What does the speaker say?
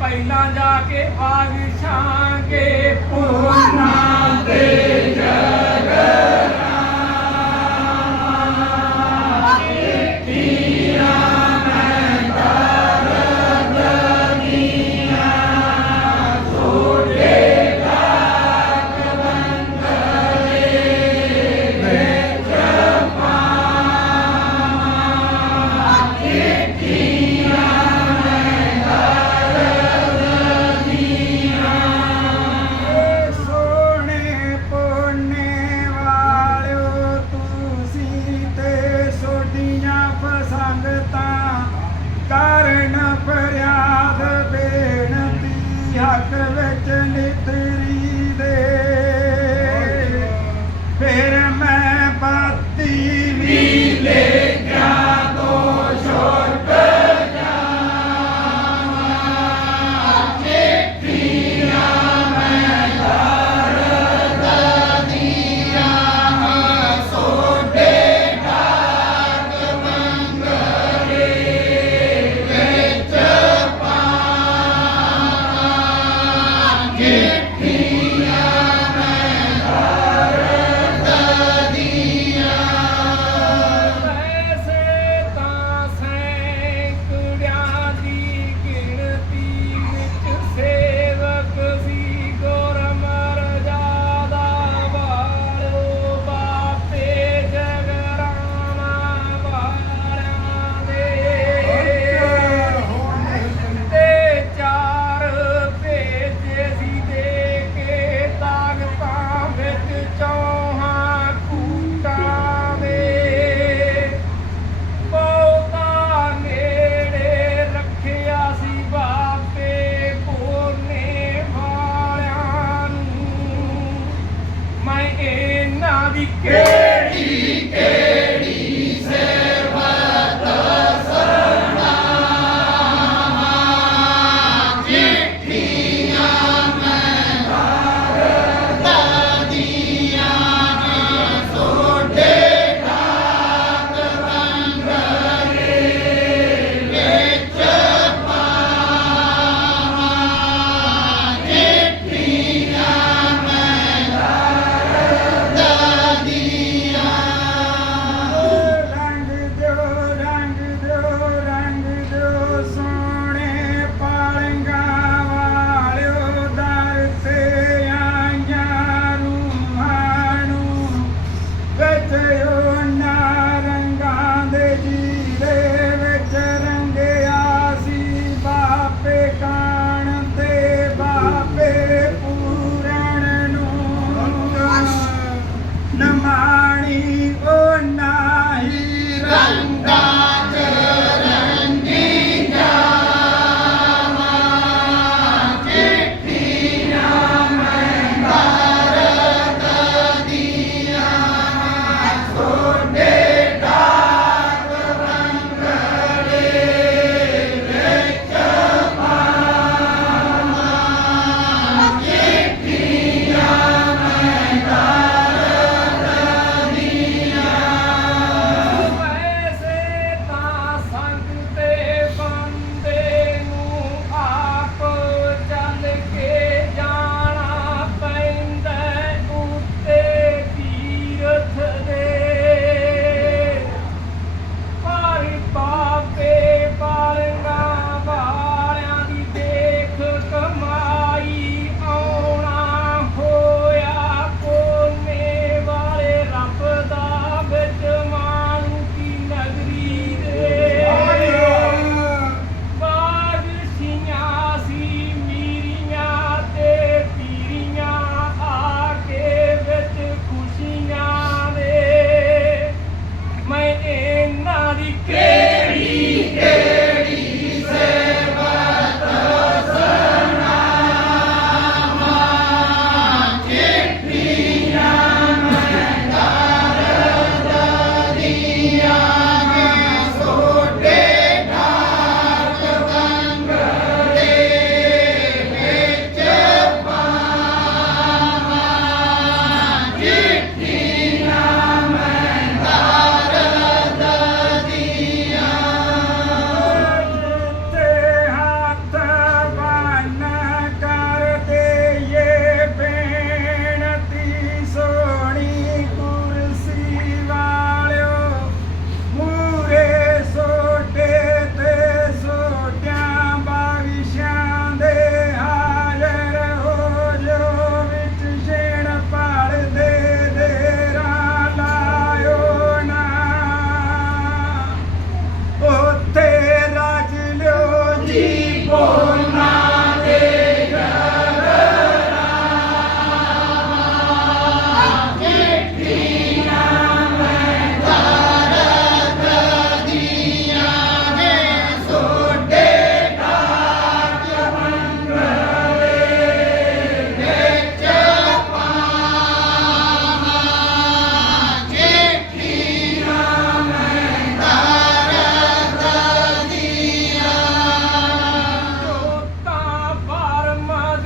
ਪਹਿਲਾਂ ਜਾ ਕੇ ਆਗ ਛਾਂ ਕੇ ਪੁਨਾ ਦੇ Yeah.